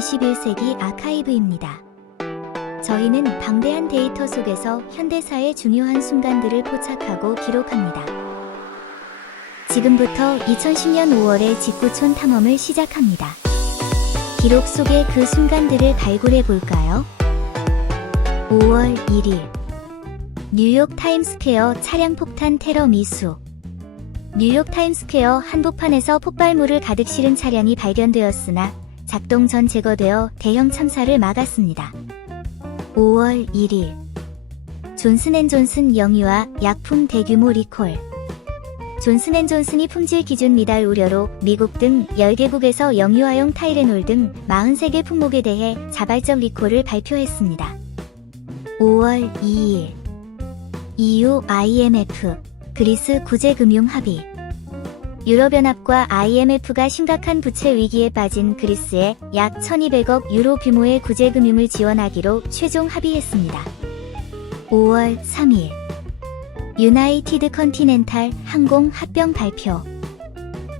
21세기 아카이브입니다. 저희는 방대한 데이터 속에서 현대사의 중요한 순간들을 포착하고 기록합니다. 지금부터 2010년 5월의 직구촌 탐험을 시작합니다. 기록 속의 그 순간들을 발굴해 볼까요? 5월 1일 뉴욕 타임스퀘어 차량 폭탄 테러 미수. 뉴욕 타임스퀘어 한복판에서 폭발물을 가득 실은 차량이 발견되었으나 작동 전 제거되어 대형 참사를 막았습니다. 5월 1일 존슨앤존슨 영유아 약품 대규모 리콜. 존슨앤존슨이 품질 기준 미달 우려로 미국 등 10개국에서 영유아용 타이레놀 등 43개 품목에 대해 자발적 리콜을 발표했습니다. 5월 2일 EU IMF 그리스 구제금융 합의. 유럽연합과 IMF가 심각한 부채 위기에 빠진 그리스에 약 1200억 유로 규모의 구제금융을 지원하기로 최종 합의했습니다. 5월 3일 유나이티드 컨티넨탈 항공 합병 발표.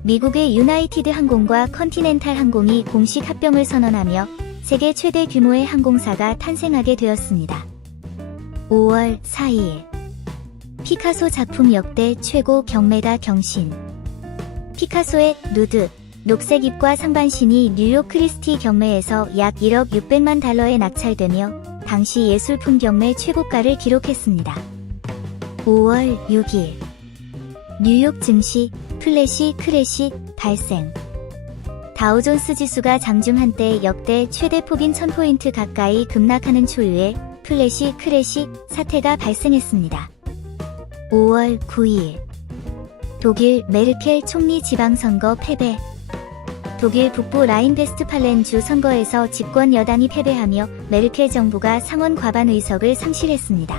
미국의 유나이티드 항공과 컨티넨탈 항공이 공식 합병을 선언하며 세계 최대 규모의 항공사가 탄생하게 되었습니다. 5월 4일 피카소 작품 역대 최고 경매가 경신. 피카소의 누드, 녹색 잎과 상반신이 뉴욕 크리스티 경매에서 약 1억 600만 달러에 낙찰되며 당시 예술품 경매 최고가를 기록했습니다. 5월 6일 뉴욕 증시 플래시 크래시 발생. 다우존스 지수가 장중 한때 역대 최대 폭인 1000포인트 가까이 급락하는 초유의 플래시 크래시 사태가 발생했습니다. 5월 9일 독일 메르켈 총리 지방선거 패배. 독일 북부 라인베스트팔렌주 선거에서 집권 여당이 패배하며 메르켈 정부가 상원 과반 의석을 상실했습니다.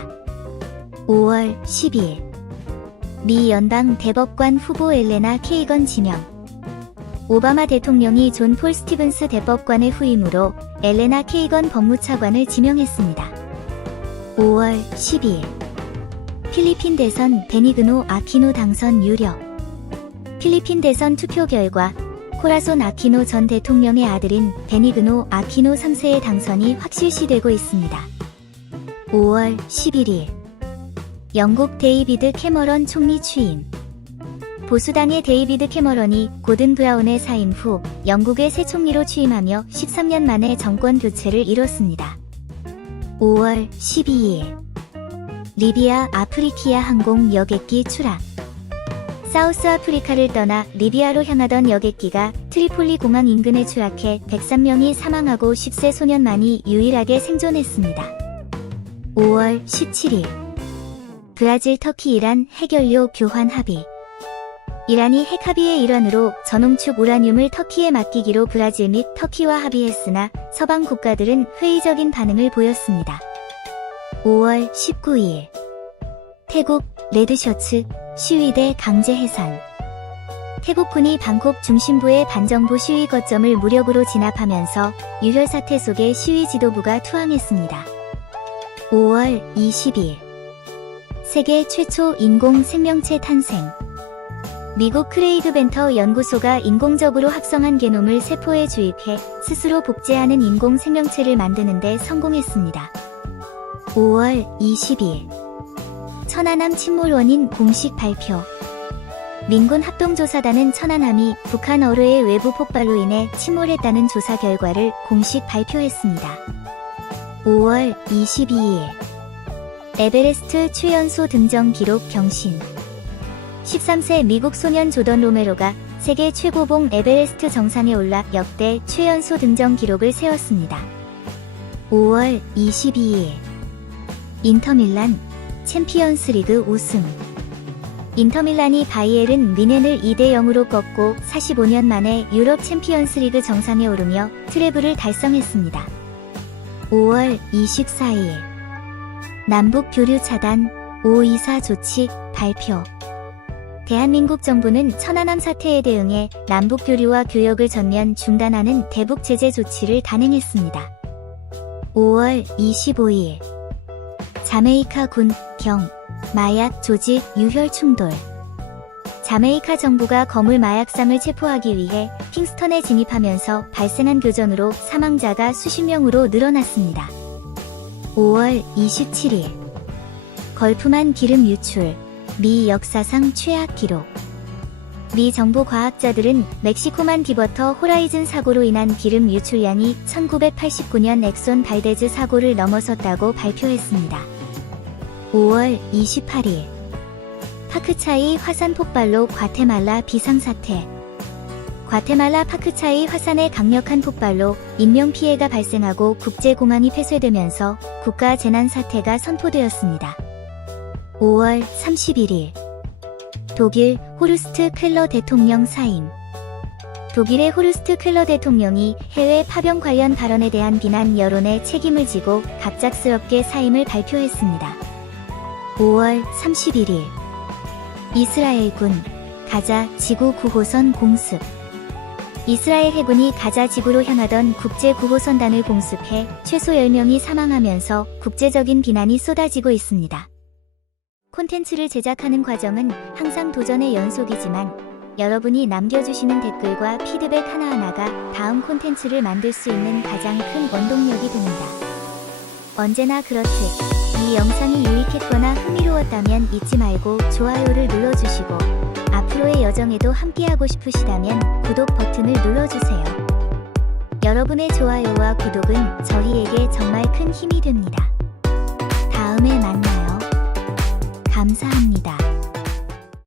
5월 10일 미 연방 대법관 후보 엘레나 케이건 지명. 오바마 대통령이 존 폴 스티븐스 대법관의 후임으로 엘레나 케이건 법무차관을 지명했습니다. 5월 12일 필리핀 대선 베니그노 아키노 당선 유력. 필리핀 대선 투표 결과 코라손 아키노 전 대통령의 아들인 베니그노 아키노 3세의 당선이 확실시되고 있습니다. 5월 11일 영국 데이비드 캐머런 총리 취임. 보수당의 데이비드 캐머런이 고든 브라운의 사임 후 영국의 새 총리로 취임하며 13년 만에 정권 교체를 이뤘습니다. 5월 12일 리비아 아프리키아 항공 여객기 추락. 사우스아프리카를 떠나 리비아로 향하던 여객기가 트리폴리 공항 인근에 추락해 103명이 사망하고 10세 소년만이 유일하게 생존했습니다. 5월 17일 브라질 터키 이란 핵연료 교환 합의. 이란이 핵 합의의 일환으로 전홍축 우라늄을 터키에 맡기기로 브라질 및 터키와 합의했으나 서방 국가들은 회의적인 반응을 보였습니다. 5월 19일 태국 레드셔츠 시위대 강제 해산. 태국군이 방콕 중심부의 반정부 시위 거점을 무력으로 진압하면서 유혈 사태 속에 시위 지도부가 투항했습니다. 5월 20일 세계 최초 인공 생명체 탄생. 미국 크레이그 벤터 연구소가 인공적으로 합성한 게놈을 세포에 주입해 스스로 복제하는 인공 생명체를 만드는 데 성공했습니다. 5월 20일 천안함 침몰 원인 공식 발표. 민군 합동조사단은 천안함이 북한 어뢰의 외부 폭발로 인해 침몰했다는 조사 결과를 공식 발표했습니다. 5월 22일 에베레스트 최연소 등정 기록 경신. 13세 미국 소년 조던 로메로가 세계 최고봉 에베레스트 정상에 올라 역대 최연소 등정 기록을 세웠습니다. 5월 22일 인터밀란 챔피언스리그 우승. 인터밀란이 바이에른 뮌헨을 2대0으로 꺾고 45년 만에 유럽 챔피언스리그 정상에 오르며 트래블을 달성했습니다. 5월 24일 남북 교류 차단 524 조치 발표. 대한민국 정부는 천안함 사태에 대응해 남북 교류와 교역을 전면 중단하는 대북 제재 조치를 단행했습니다. 5월 25일 자메이카 군, 경, 마약 조직 유혈 충돌. 자메이카 정부가 거물 마약상을 체포하기 위해 킹스턴에 진입하면서 발생한 교전으로 사망자가 수십 명으로 늘어났습니다. 5월 27일 걸프만 기름 유출, 미 역사상 최악 기록. 미 정부 과학자들은 멕시코만 디버터 호라이즌 사고로 인한 기름 유출량이 1989년 엑손 발데즈 사고를 넘어섰다고 발표했습니다. 5월 28일 파크차이 화산 폭발로 과테말라 비상사태. 과테말라 파크차이 화산의 강력한 폭발로 인명피해가 발생하고 국제공항이 폐쇄되면서 국가재난사태가 선포되었습니다. 5월 31일 독일 호르스트 켈러 대통령 사임. 독일의 호르스트 켈러 대통령이 해외 파병 관련 발언에 대한 비난 여론에 책임을 지고 갑작스럽게 사임을 발표했습니다. 5월 31일 이스라엘군 가자 지구 9호선 공습. 이스라엘 해군이 가자 지구로 향하던 국제 9호선단을 공습해 최소 10명이 사망하면서 국제적인 비난이 쏟아지고 있습니다. 콘텐츠를 제작하는 과정은 항상 도전의 연속이지만 여러분이 남겨주시는 댓글과 피드백 하나하나가 다음 콘텐츠를 만들 수 있는 가장 큰 원동력이 됩니다. 언제나 그렇듯 이 영상이 유익했거나 흥미로웠다면 잊지 말고 좋아요를 눌러주시고 앞으로의 여정에도 함께하고 싶으시다면 구독 버튼을 눌러주세요. 여러분의 좋아요와 구독은 저희에게 정말 큰 힘이 됩니다. 다음에 만나요. 감사합니다.